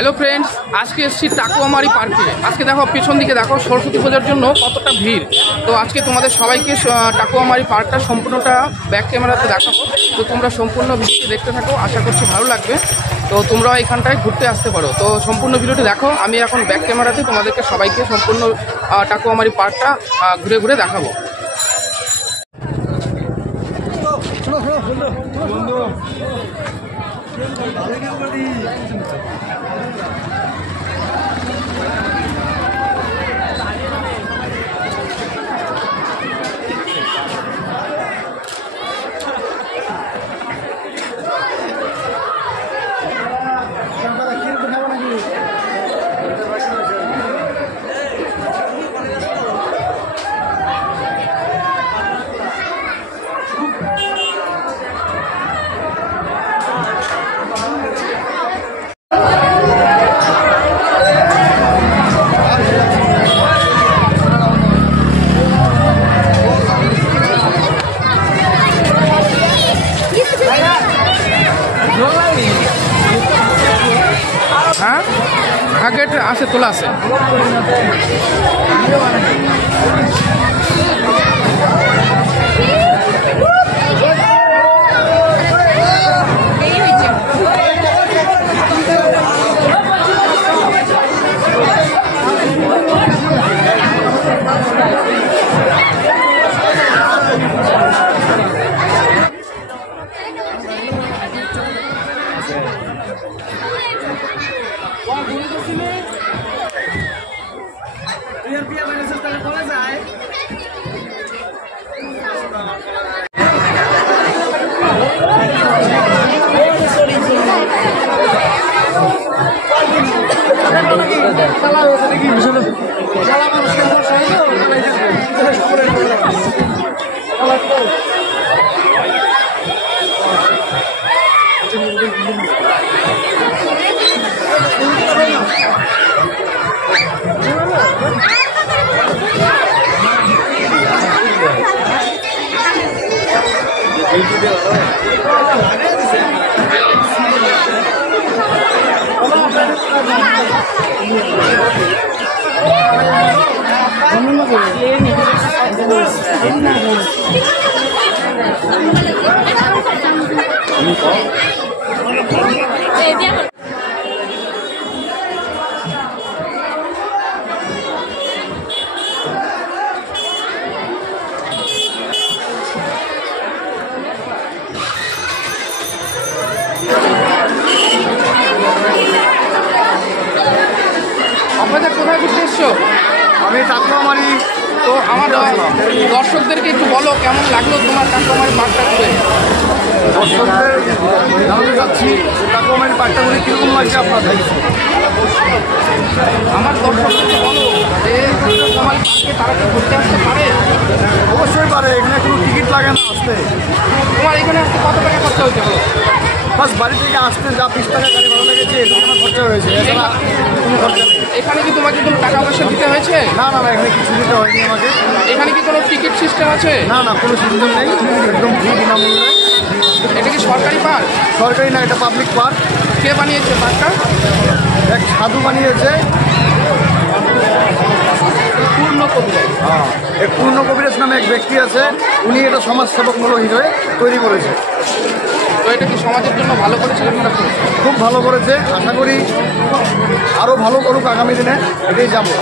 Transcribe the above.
Hello friends, আজকে এসেছি টাকুয়ামারি পার্কে। আজকে দেখো পেছন দিকে দেখো সরস্বতী পূজার জন্য কতটা ভিড়। তো আজকে তোমাদের সবাইকে টাকুয়ামারি পার্কটা সম্পূর্ণটা ব্যাক ক্যামেরাতে দেখাবো। তো তোমরা সম্পূর্ণ ভিডিওটি দেখতে থাকো, আশা করছি ভালো লাগবে। তো তোমরা এখানটায় ঘুরতে আসতে পারো। তো সম্পূর্ণ ভিডিওটি দেখো, আমি এখন ব্যাক ক্যামেরাতে তোমাদেরকে সবাইকে সম্পূর্ণ টাকুয়ামারি পার্কটা ঘুরে ঘুরে দেখাবো। হ্যাঁ, আগে আসে তোলা আছে। আপনাদের কোথায় ঘুরতে এসছো? আমি টাকুয়ামারি। তো আমার দর্শকদেরকে একটু বলো, কেমন লাগলো তোমার টাকুয়ামারি পার্কটা ঘুরে? দর্শকদের জানাতে চাচ্ছি টাকুয়ামারি পার্কটা ঘুরে কীরকম লাগছে আপনাদের। আমার দর্শকদেরকে বলো যে টাকুয়ামারি পার্কে তারা কি ঘুরতে আসতে পারে? অবশ্যই পারে, এখানে কোনো টিকিট লাগে না আসতে। তোমার এখানে আসতে কত টাকা খরচা হয়েছে বলো? বাস বাড়ি থেকে আসতে যা 20 টাকা গাড়ি ভাড়া লেগেছে এখানে খরচা হয়েছে, এছাড়া কোনো খরচা নেই। এখানে কি তোমাকে কোনো টাকা পয়সা দিতে হয়েছে? না না না, এখানে কিছু দিতে হয়নি আমাকে। এখানে কি কোনো টিকিট সিস্টেম আছে? না না, কোনো সুবিধা নেই, একদম ফ্রি, বিনামূল্যে। এটা কি সরকারি পার্ক? সরকারি না, এটা পাবলিক পার্ক। কে বানিয়েছে পার্কটা? এক সাধু বানিয়েছে, পূর্ণ কবিরাজ। হ্যাঁ, এক পূর্ণ কবিরাজ নামে এক ব্যক্তি আছে, উনি এটা সমাজসেবকমূলক হিসেবে তৈরি করেছে। তো এটা কি সমাজের জন্য ভালো করেছে? খুব ভালো করেছে, আশা করি আরও ভালো করুক আগামী দিনে, এটাই যাবো।